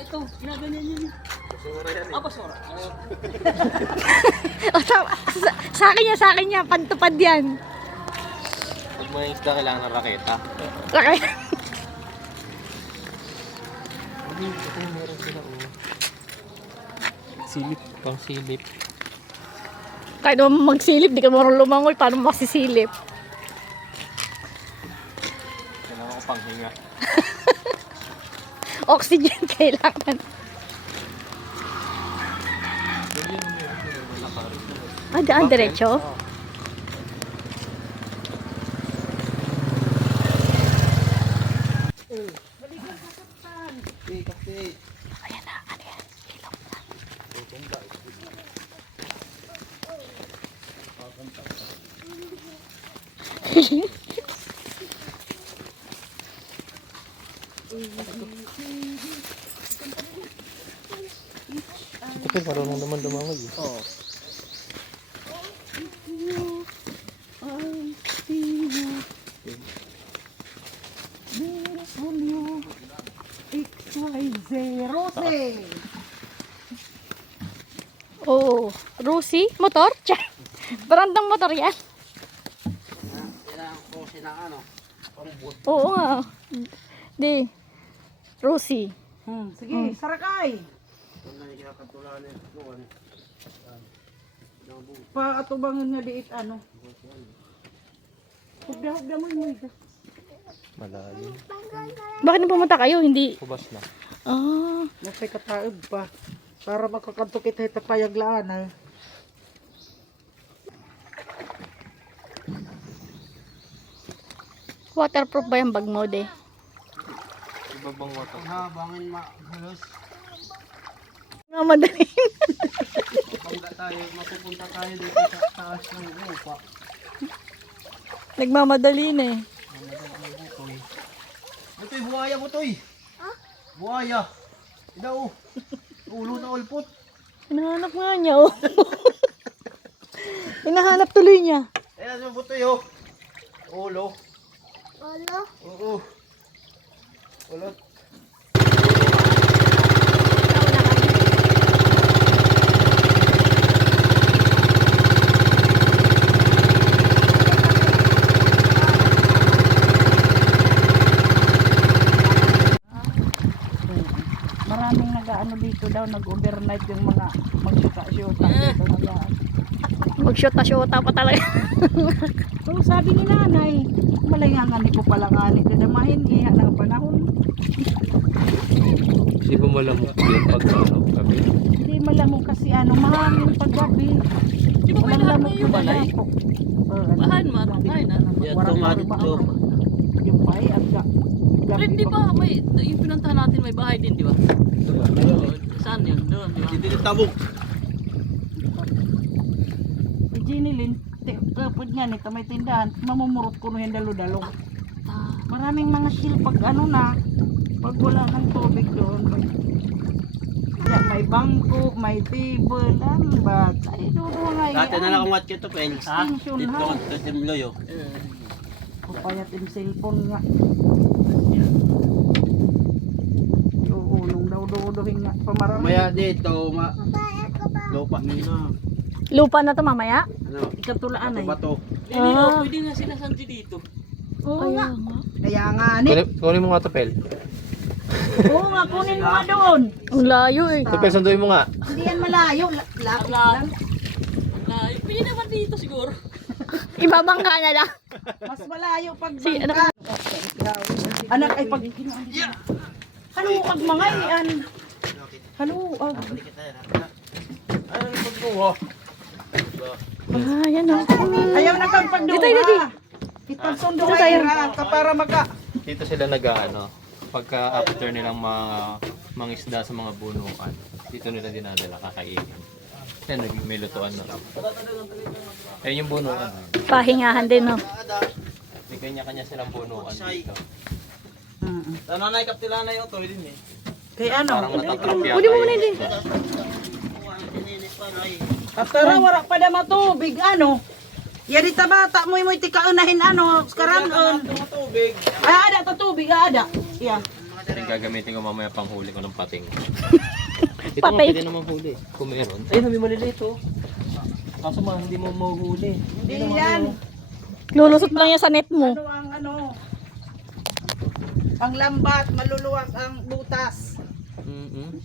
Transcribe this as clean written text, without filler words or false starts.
ito. Ginaganyan yun. Basura yan eh. Basura. O, sa akin niya, pantupad yan. Pag mga isda, kailangan ng raketa. Okay. Ito meron sila silip, pang silip. Kahit naman magsilip, di ka marunong lumangoy, paano mo masisilip? Kailangan ko pang hinga. Oxygen kailangan. Ah, daan diretso? Ayan na, ano yan? Ilong na. Ito pa, marunong naman lumangoy. Oo. Oh, Rusi? Motor? Tiyah. Barandang motor yan? Kailangan ko sinang Oo nga. Di. Rusi. Sige, sarakay. Paatubangan nga diit ano. Hugda mo yung ito. Malalim. Bakit na pumunta kayo? Hindi. Kubas na. Ah. Napay kataib pa. Para makakantukit ito payaglaan ay. Waterproof ba yung bag mo, de? Iba bang water? Habangin mahalos. Nga madali. Bangga tayo, mapupunta tayo dito sa taas ng lupa. Nagmamadali na eh. Butoy, buhaya butoy. Buhaya. Idaw. Ulo na ulpot. Hinahanap nga niya, oh. Hinahanap tuloy niya. Ayan yung butoy oh. Ulo. Ulo? Oo. Ulo. Maraming nag-ano dito daw, nag-overnight yung mga magsyuta-syuta dito nag-ano. Mag-shota-shota pa talaga. So sabi ni nanay, malangangan ni ko pala nga ni dadamahin iya ng panahon. Kasi bumalamok yung pag-ano kami. Hindi malamang kasi ano, mahangin paggabi. Di ba may lahat na yung balay? Bahan mo, bahay na. Yan, tumalit to. Yung bahay at Pero di ba may, yung pinuntahan natin may bahay din, di ba? Doon. Saan yun? Doon, di ba? Hindi rin tabog. Ginilin, kapag nga nito may tindahan, mamumurot ko na yung dalo-dalo. Maraming mga shield pag ano na, pag wala kang tubig doon. May bangko, may table, ano ba? Ay, doon nga Dati na lang ang watch ito, Pels. extension Dito ha. ko timloy, oh. Kupayat yung cellphone nga. Oo, nung daw-daw-dahin nga. Pamarami. Maya dito, lupa nila. Lupa na to mamaya? Ano? Ikatulaan ay. Bato. Hindi oh, pwede nga sila santi dito. Oo nga. nga. Kaya nga ni. Kunin mo nga to, Pel. Oo nga, kunin mo nga doon. Ang layo eh. To, Pel, sunduin mo nga. Hindi yan malayo. Lapit lang. Pwede naman dito siguro. Ibabangka na lang. Mas malayo pag Si, ano bangka. Anak ay pag... Haluag mga iyan. Haluag. Ano yung pagbuho? Ah, yan oh. Ayaw na kang pagduha. Dito. Kitang sundo Dito tayo. ka para maka... Dito sila nag-ano. Pagka after nilang mangisda sa mga bunukan, dito nila dinadala kakainin. Yan, may lutuan na. Ayun yung bunukan. Pahingahan din, no? May kanya-kanya silang bunukan dito. Tananay kaptilana yung toy din eh. Kaya Parang ano? natatrap yata. Pwede mo muna din. Kaptara wala pa na matubig ano? Yari ta bata mo iti kaunahin ano, karangon. Tubig. Ay ada ta tubig ada. Yeah. Yung gagamitin ko mamaya pang huli ko ng pating. Ito nga Patay. pwede naman huli. Kung meron. Ay, may maliliit oh. Kaso ma, hindi mo mahuhuli. Hindi yan. Lulusot lang yan sa net mo. Ano ang ano? Panglambat, maluluwag ang butas. Mm-mm.